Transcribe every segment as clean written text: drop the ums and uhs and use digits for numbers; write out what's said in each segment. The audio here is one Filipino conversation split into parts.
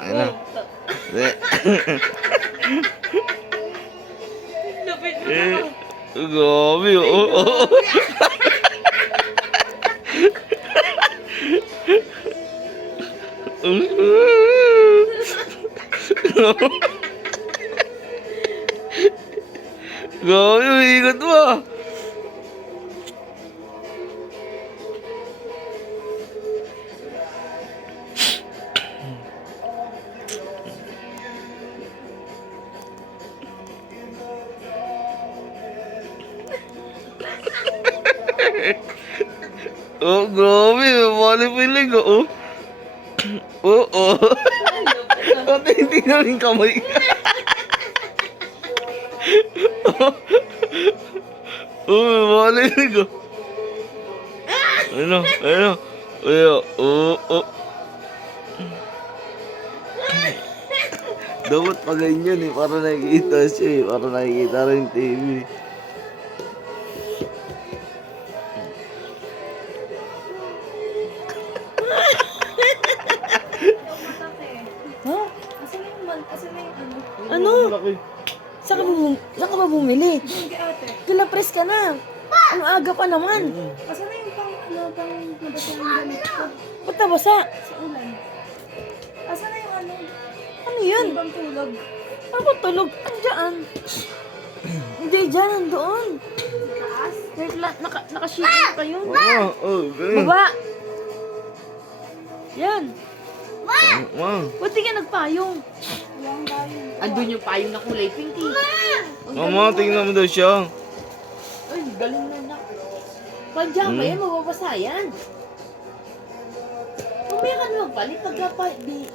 Ayun na. Lapit mo Eh, na. grabe, oh. Grabe, umiikot mo ah. Oh, grabe. Mali pilig, oh. Oo. Oh. Pati hindi na rin kamay. Oh, mali pilig, oh. Ano? Ano? Ayo, oh. Dapat pa ganyan eh, para nakikita siya eh, para nakikita rin yung TV. Ha? Asan na yung asan na yung ano? Ano? Saan ka ba bumili? Hindi ate. Kila press ka na. Ang aga pa naman. Asan na yung pang nabasa ng gamit ko Ba't nabasa? sa ulan? Asan na yung ano? Ano yun? Yung bang tulog? Ako tulog. Andiyan. Hindi dyan, nandoon. Taas? Wait lang, nakashooting pa yun. Oh, ganun. Baba. Yan. Ma. Ba't di ka nagpayong? Walang gayon. Andun yung payong na kulay pink eh. Mama, tingnan mo daw siya. Ay, galing na na. Pajama yan, mababasa yan. Mamaya ka naman palit pagka bili.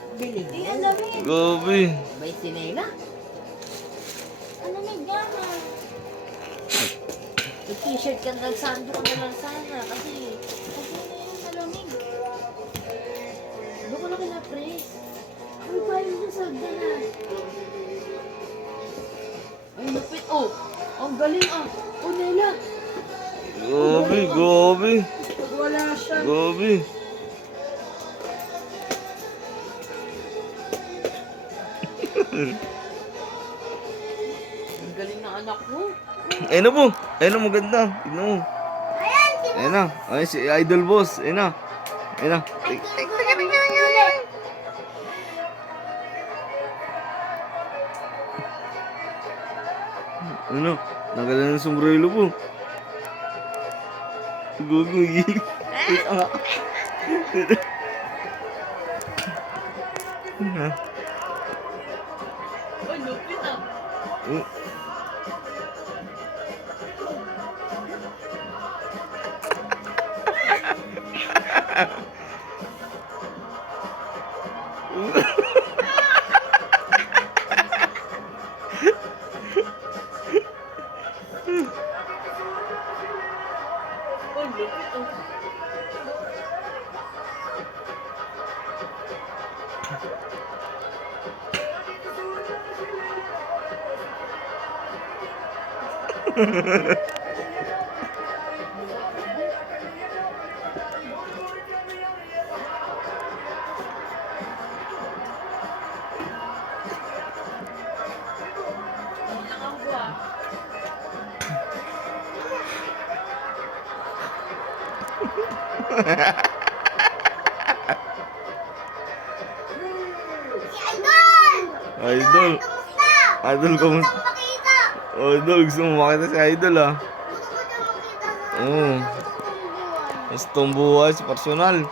Ang dami yan. Grabe. May sinela. Ano na gama? Yung t-shirt ka na sando ka na lang sana. Kasi Kasi na yung malamig. doon ko na kina-press. Ang payong sa sagda na. Ay, lupit. Oh, ang galing ah. Oh, Nela. Grabe. Pag wala siya. Grabe. Ang galing na anak mo. Ayun na po. Ayun na, maganda. Tignan mo. Ayun na. Ayun si Idol Boss. Ayun na. Ayun na. Ano? Nagala ng sombrero po. Guguy. Ha? Ay, lupit ah. Ay, lupit ah. Ang lakang ko ah. Idol. Idol, kamusta? Idol, gusto mo makita si Idol ah. Oo. Mas tumbuhay si personal.